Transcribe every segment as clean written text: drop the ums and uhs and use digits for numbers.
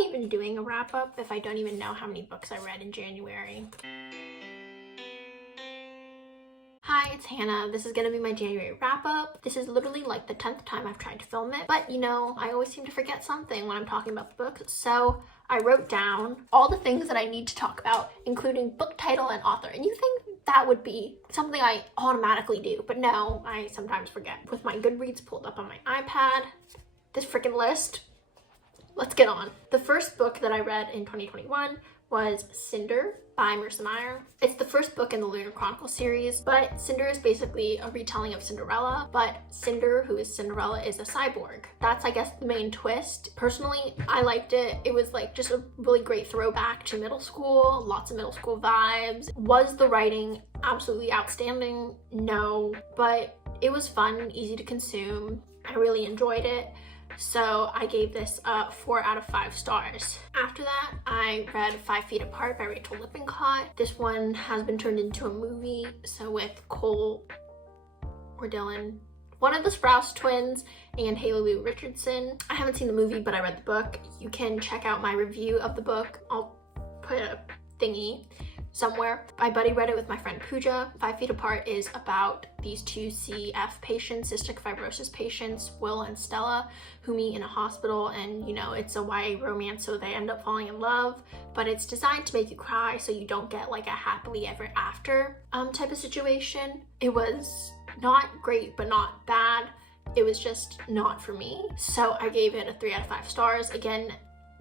I even doing a wrap-up if I don't even know how many books I read in January? Hi, it's Hannah. This is gonna be my January wrap-up. This is literally like the 10th time I've tried to film it, but you know, I always seem to forget something when I'm talking about the book, so I wrote down all the things that I need to talk about, including book title and author, and you think that would be something I automatically do, but no, I sometimes forget. With my Goodreads pulled up on my iPad, this freaking list, let's get on. The first book that I read in 2021 was Cinder by Marissa Meyer. It's the first book in the Lunar Chronicles series, but Cinder is basically a retelling of Cinderella, but Cinder, who is Cinderella, is a cyborg. That's, I guess, the main twist. Personally, I liked it. It was like just a really great throwback to middle school, lots of middle school vibes. Was the writing absolutely outstanding? No, but it was fun, easy to consume. I really enjoyed it. So I gave this a 4 out of 5 stars. After that, I read 5 Feet Apart by Rachel Lippincott. This one has been turned into a movie, so with Cole or Dylan, one of the Sprouse twins, and Haley Lou Richardson. I haven't seen the movie, but I read the book. You can check out my review of the book. I'll put a thingy somewhere. My buddy read it with my friend Pooja. 5 Feet Apart is about these two CF patients, cystic fibrosis patients, Will and Stella, who meet in a hospital, and you know, it's a YA romance, so they end up falling in love, but it's designed to make you cry so you don't get like a happily ever after type of situation. It was not great, but not bad. It was just not for me. So I gave it a 3 out of 5 stars. Again,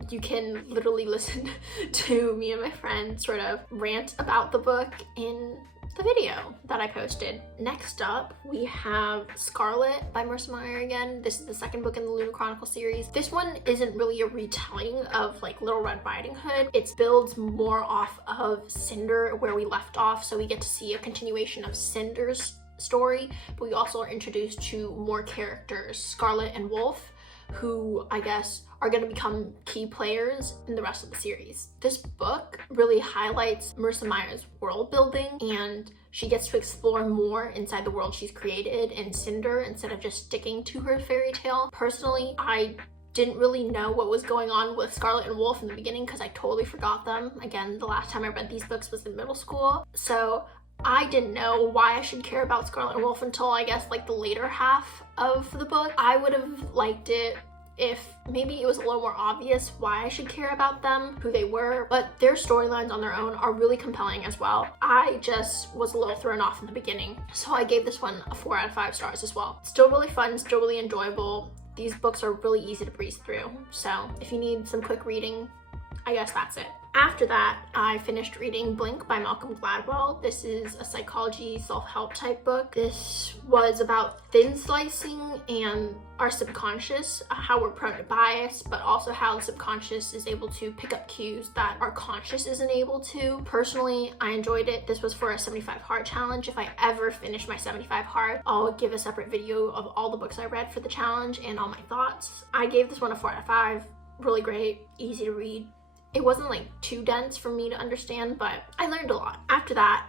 you can literally listen to me and my friend sort of rant about the book in the video that I posted. Next up, we have Scarlet by Marissa Meyer again. This is the second book in the Lunar Chronicles series. This one isn't really a retelling of like Little Red Riding Hood. It builds more off of Cinder, where we left off, so we get to see a continuation of Cinder's story, but we also are introduced to more characters, Scarlet and Wolf, who I guess are going to become key players in the rest of the series. This book really highlights Marissa Meyer's world building, and she gets to explore more inside the world she's created in Cinder instead of just sticking to her fairy tale. Personally, I didn't really know what was going on with Scarlet and Wolf in the beginning because I totally forgot them. Again, the last time I read these books was in middle school, so I didn't know why I should care about Scarlet and Wolf until I guess like the later half of the book. I would have liked it if maybe it was a little more obvious why I should care about them, who they were, but their storylines on their own are really compelling as well. I just was a little thrown off in the beginning, so I gave this one a 4 out of 5 stars as well. Still really fun, still really enjoyable. These books are really easy to breeze through, so if you need some quick reading, I guess that's it. After that, I finished reading Blink by Malcolm Gladwell. This is a psychology self-help type book. This was about thin slicing and our subconscious, how we're prone to bias, but also how the subconscious is able to pick up cues that our conscious isn't able to. Personally, I enjoyed it. This was for a 75 hard challenge. If I ever finish my 75 hard, I'll give a separate video of all the books I read for the challenge and all my thoughts. I gave this one a 4 out of 5. Really great, easy to read. It wasn't like too dense for me to understand, but I learned a lot. After that,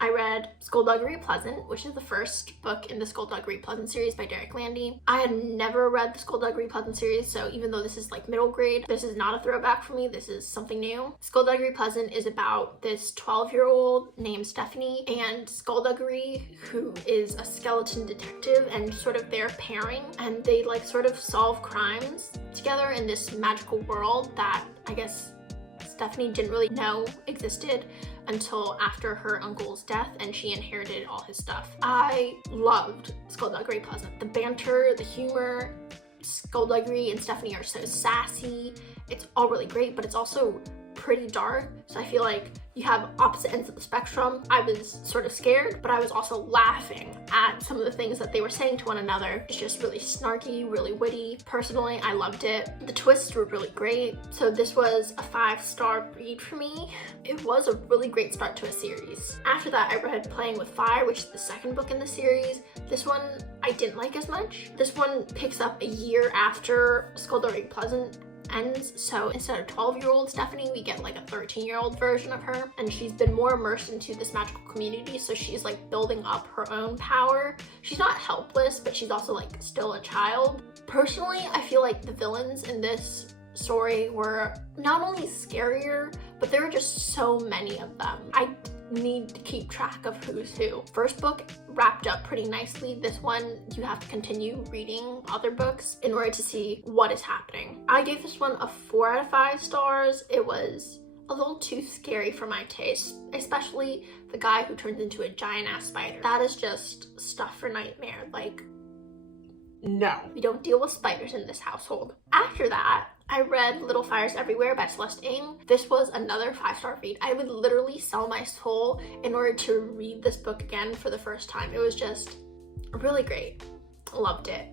I read Skullduggery Pleasant, which is the first book in the Skullduggery Pleasant series by Landy. I had never read the Skullduggery Pleasant series, so even though this is like middle grade, this is not a throwback for me. This is something new. Skullduggery Pleasant is about this 12-year-old named Stephanie and Skullduggery, who is a skeleton detective, and sort of their pairing, and they like sort of solve crimes together in this magical world that I guess Stephanie didn't really know existed until after her uncle's death and she inherited all his stuff. I loved Skullduggery Pleasant. The banter, the humor, Skullduggery and Stephanie are so sassy. It's all really great, but it's also pretty dark, so I feel like you have opposite ends of the spectrum. I was sort of scared, but I was also laughing at some of the things that they were saying to one another. It's just really snarky, really witty. Personally, I loved it. The twists were really great, so this was a 5-star read for me. It was a really great start to a series. After that, I read Playing with Fire, which is the second book in the series. This one I didn't like as much. This one picks up a year after Skullduggery Pleasant ends, so instead of 12-year-old Stephanie, we get like a 13-year-old version of her, and she's been more immersed into this magical community, so she's like building up her own power. She's not helpless, but she's also like still a child. Personally, I feel like the villains in this story were not only scarier, but there were just so many of them. I need to keep track of who's who. First book wrapped up pretty nicely. This one, you have to continue reading other books in order to see what is happening. I gave this one a 4 out of 5 stars. It was a little too scary for my taste, especially the guy who turns into a giant ass spider. That is just stuff for nightmare. Like, no. We don't deal with spiders in this household. After that, I read Little Fires Everywhere by Celeste. This was another 5-star read. I would literally sell my soul in order to read this book again for the first time. It was just really great. Loved it.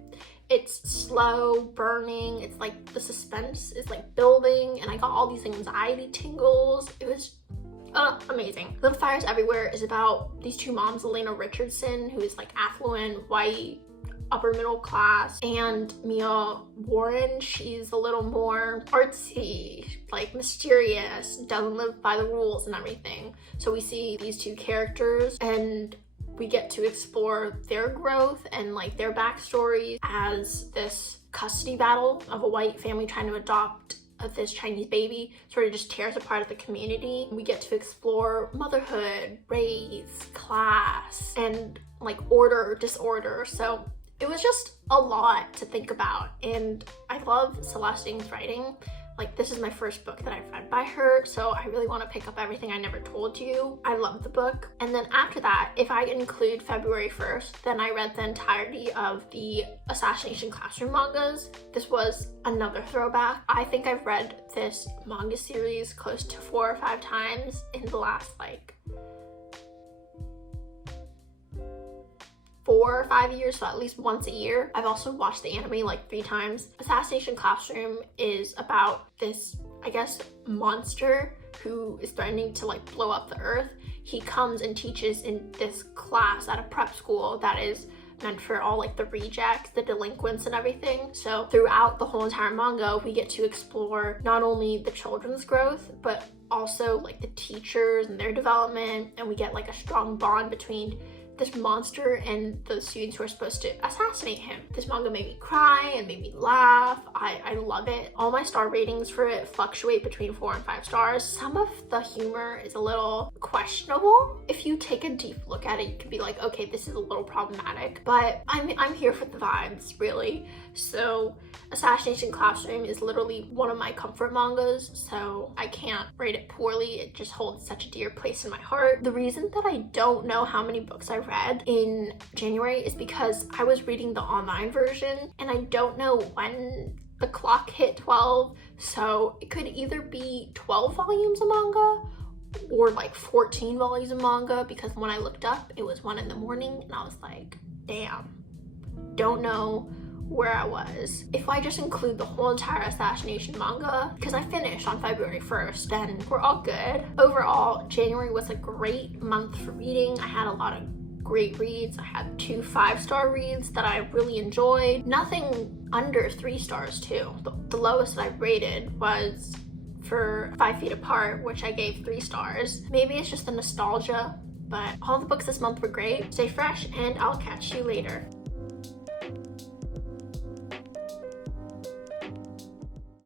It's slow burning. It's like the suspense is like building, and I got all these anxiety tingles. It was amazing. Little Fires Everywhere is about these two moms, Elena Richardson, who is like affluent, white, upper middle class, and Mia Warren. She's a little more artsy, like mysterious, doesn't live by the rules and everything. So we see these two characters and we get to explore their growth and like their backstories as this custody battle of a white family trying to adopt this Chinese baby sort of just tears apart the community. We get to explore motherhood, race, class, and like order or disorder. So it was just a lot to think about, and I love Celeste Ng's writing. Like, this is my first book that I've read by her, so I really want to pick up everything I never told you. I love the book. And then after that, if I include February 1st, then I read the entirety of the Assassination Classroom mangas. This was another throwback. I think I've read this manga series close to 4 or 5 times in the last like 4 or 5 years, so at least once a year. I've also watched the anime like 3 times. Assassination Classroom is about this, I guess, monster who is threatening to like blow up the earth. He comes and teaches in this class at a prep school that is meant for all like the rejects, the delinquents and everything. So throughout the whole entire manga, we get to explore not only the children's growth, but also like the teachers and their development, and we get like a strong bond between this monster and the students who are supposed to assassinate him. This manga made me cry and made me laugh. I love it. All my star ratings for it fluctuate between 4 and 5 stars. Some of the humor is a little questionable. If you take a deep look at it, you can be like, okay, this is a little problematic, but I'm here for the vibes, really. So Assassination Classroom is literally one of my comfort mangas, so I can't rate it poorly. It just holds such a dear place in my heart. The reason that I don't know how many books I read in January is because I was reading the online version and I don't know when the clock hit 12, so it could either be 12 volumes of manga or like 14 volumes of manga, because when I looked up it was 1 in the morning and I was like, damn, don't know where I was. If I just include the whole entire Assassination manga, because I finished on February 1st, then we're all good. Overall, January was a great month for reading. I had a lot of great reads. I had 2 5-star reads that I really enjoyed. Nothing under 3 stars too. The lowest that I rated was for 5 Feet Apart, which I gave 3 stars. Maybe it's just the nostalgia, but all the books this month were great. Stay fresh and I'll catch you later.